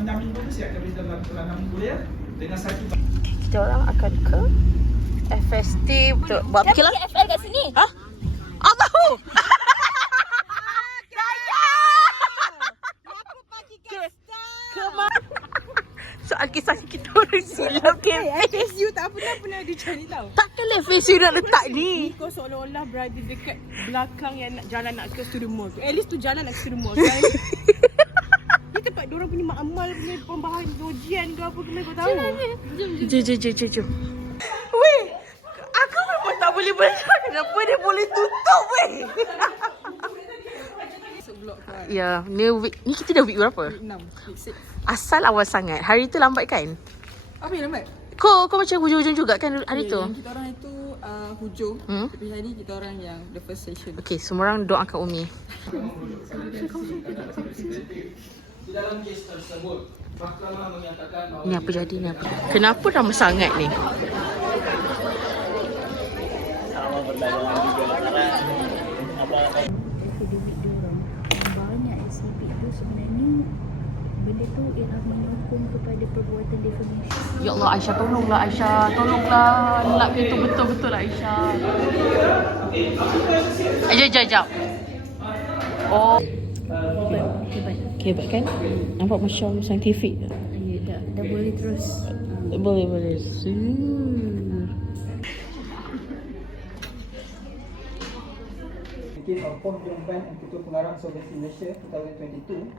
6 minggu tu siap habis dalam 6 minggu ya. Dengan satu Kita orang akan ke FST untuk buat fikir lah. FL kat sini. Hah? Ah, tahu! Soal kisah kita orang silap FSU tak pernah dicari tau. Takkanlah face you nak letak ni. Kau seolah-olah berada dekat belakang yang nak jalan nak ke student mall tu. At least tu jalan nak ke student mall. Ni tempat diorang punya makmal punya pembahasan ujian ke apa kena kau tahu. Jom. Weh, aku memang tak boleh berenang. Kenapa dia boleh tutup weh? Ya, ni kita dah week berapa? Week 6, week 6. Asal awal sangat. Hari tu lambat kan? Apa yang lambat? Kau macam hujung-hujung juga kan hari tu? Yang kita orang itu hujung. Tapi hari ni kita orang yang the first session. Okey, semua orang doakan Umi. di dalam kes tersebut mahkamah menyatakan bahawa Ni apa jadi ni apa? Kenapa ramai sangat ni? Affidavit diorang banyak SCP tu sebenarnya benda tu ialah menyokong kepada perbuatan defamation. Ya Allah Aisyah, tolonglah Aisyah. Tolonglah. Lelaki tu betul-betul Aisyah. Jap. Oh. Hebat kan? Nampak macam saintifik tak? Ya, dah boleh terus. Boleh. In case of Pom Jong Ban and Ketua Pengarah Insolvency Malaysia 2022,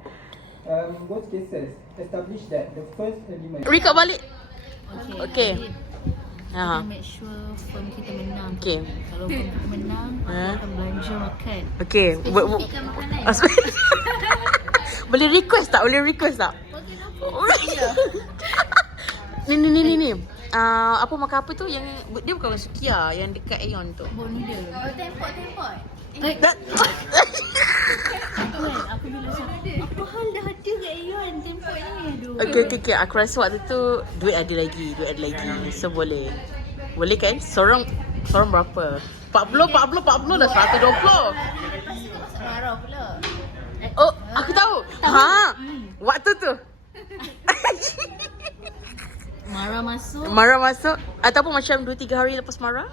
both cases established that the first element Record balik. Okey. Kita make sure firm kita menang. Okey. Kalau firm kita menang, kita akan belanja makan. Okey. Spesifikkan makanan. Boleh request tak? Okey, nampak. Ni. Apa makan apa tu yang dia bukan Sukia yang dekat Aeon tu. Bonida. Tempot. Aku bila cakap, apa hal dah ada kat Aeon tempot ni? Aduh. Okey. Aku rasa waktu tu duit ada lagi. So boleh. Boleh kan? Seorang berapa? 40 dah 120. Lepas tu masuk marah pula. Oh, aku tahu. Waktu tu. Marah masuk. Ataupun macam 2-3 hari lepas marah.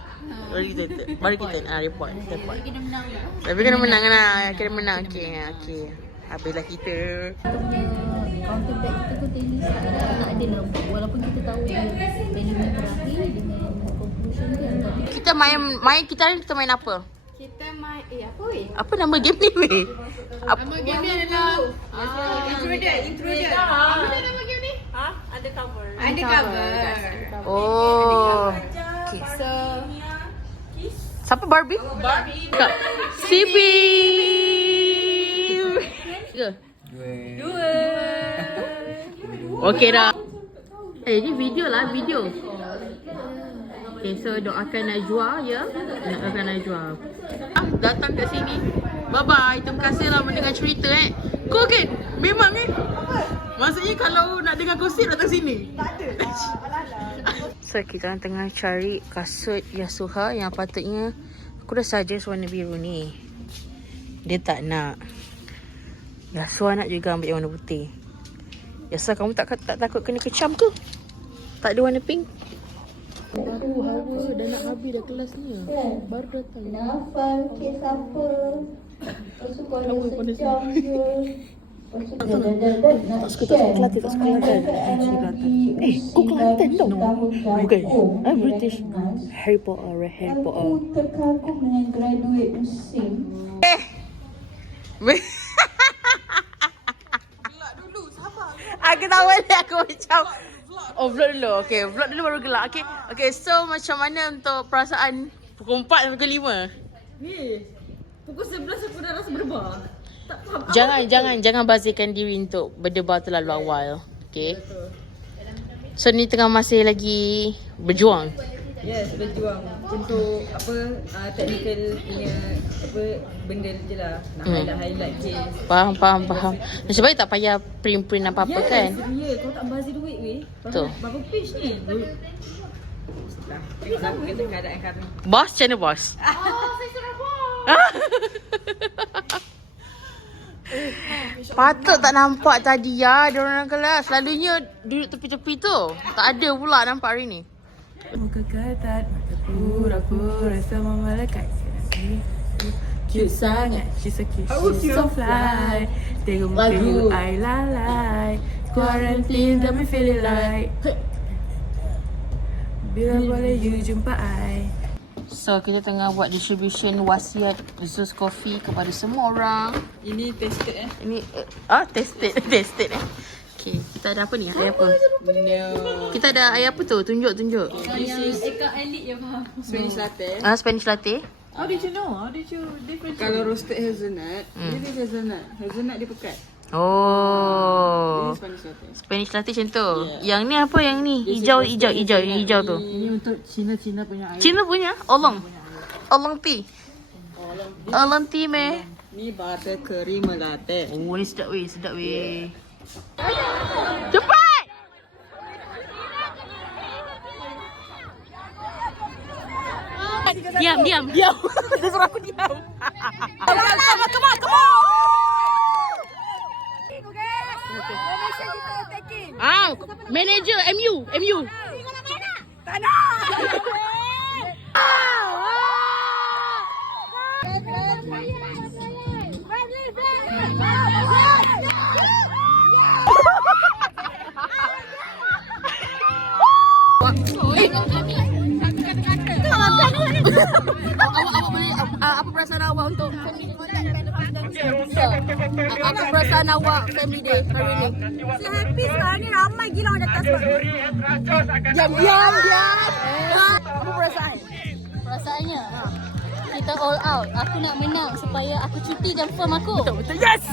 Baru kita report. Tapi kena menang lah. Tapi kena menang lah. Kena menang. Okey. Habislah kita. Counter back kita tu tenis tak ada lah. Walaupun kita tahu elemen terakhir dengan conclusion dia. Tapi Kita main kita hari ni kita main apa? Kita main apa weh? Apa nama game ni weh? Nama game ni adalah Intruder. Apa nama game ni? Undercover. Oh. Okay. So Siapa Barbie? Kak. Sibi. Dua. Okey dah. Ni video lah. Okay, so doakan Najwa ya. Doakan Najwa. Datang kat sini. Bye-bye. Terima kasih lah mendengar cerita Kau kan? Memang maksudnya kalau nak dengar gosip datang sini. Tak ada. So kita orang tengah cari kasut Yasuha yang patutnya aku dah suggest warna biru ni. Dia tak nak. Yasuha nak juga ambil yang warna putih. Yasuha, kamu tak takut kena kecam ke? Tak ada warna pink? Aku hawa dah nak habis dah kelas ni. Baru datang. Nafal kes apa? Lepas tu kalau sejam je. Lepas tu Tak suka Kelantan. Kau Kelantan dong? Bukan. British. Harry Potter. Aku terkagum dengan graduate musim. Aku tahu ni aku macam vlog dulu. Okay, vlog dulu baru gelak. Okay, so macam mana untuk perasaan pukul 4 dan pukul 5? ni pukul 11 aku dah rasa berdebar. Tak faham. Jangan bazirkan diri untuk berdebar terlalu awal. Okay. So ni tengah masih lagi berjuang. Yes, berjuang untuk technical punya benda je lah. Nak highlight case. Faham. Macam baik tak payah print apa-apa kan? Ya, kau tak bazir duit weh. Betul. Berapa page ni? Tengok sama kita keadaan kami. Bos, macam mana bos? Saya suruh bos. Patut tak nampak tadi ya diorang dalam kelas. Selalunya duduk tepi-tepi tu. Tak ada pula nampak hari ni. Muka ketat, mata pura-pura sama malaikat. Cute sangat, she's so cute, she's so fly. Tengok muka you, I lalai. Quarantine got me feeling like. Bila boleh you jumpa I. So kita tengah buat distribution wasiat Zeus Coffee kepada semua orang. Ini tested Ini tested Okay, kita ada apa ni? Air apa? No. Kita ada air apa tu? Tunjuk. This is Eka Elite ya faham. Spanish latte. Spanish latte. How did you know? How did you differentiate? Kalau roasted hazelnut, this is hazelnut. Hazelnut dia pekat. Oh. This is Spanish latte. Spanish latte macam tu. Yang ni apa yang ni? Hijau tu. Ini untuk Cina punya air. Cina punya? Oolong tea. Oolong tea meh. Ni butter cream latte. Oh, ni sedap weh. Cepat! Diam. Dia suruh aku diam. Come on. Manager MU. Awak boleh apa perasaan awak untuk family apa perasaan awak family day hari ni? Saya happy sekarang ni ramai gila orang datang sebab Diam. Apa perasaan? perasaannya kita all out. Aku nak menang supaya aku cuti jam form aku. Betul. Yes!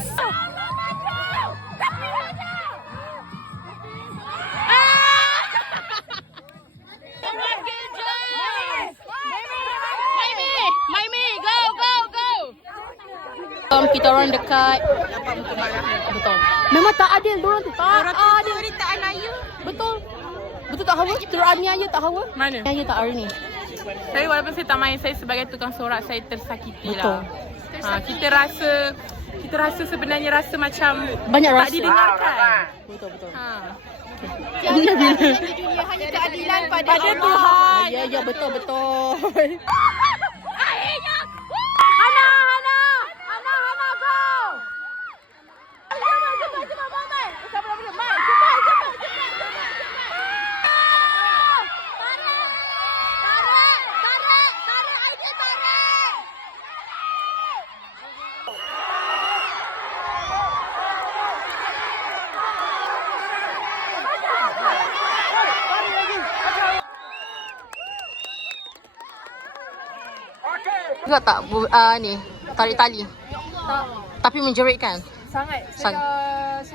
Kita orang dekat. Betul. Memang tak adil diorang tu. Tak adil. Tak anaya. Betul tak hawa? Teraniaya tak hawa? Mana? Aniaya tak hari ni? Saya walaupun saya tak main, saya sebagai tukang sorak saya tersakiti Betul. lah. Kita rasa sebenarnya rasa macam Banyak tak rasa. didengarkan. Betul. Hanya keadilan pada Tuhan. Ya betul. Juga tak ni tarik tali. Tak. Tapi menjeritkan. Sangat. Saya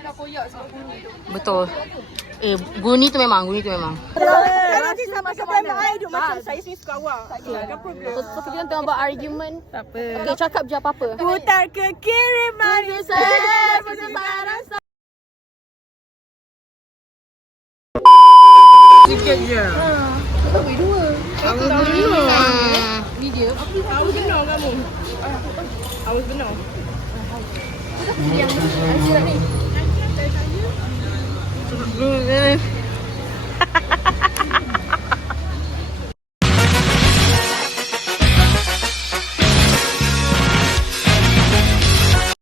dah koyak sebab bunyi tu. Betul. Guni tu memang. Nanti sama air duk macam saya sini suka awak. Tak problem. So kita tengah buat argument. Tak apa. Okay, cakap je apa-apa. Putar ke kiri mari saya bersebarang. Sikit je. Awak benar kamu. Awak benar. Yang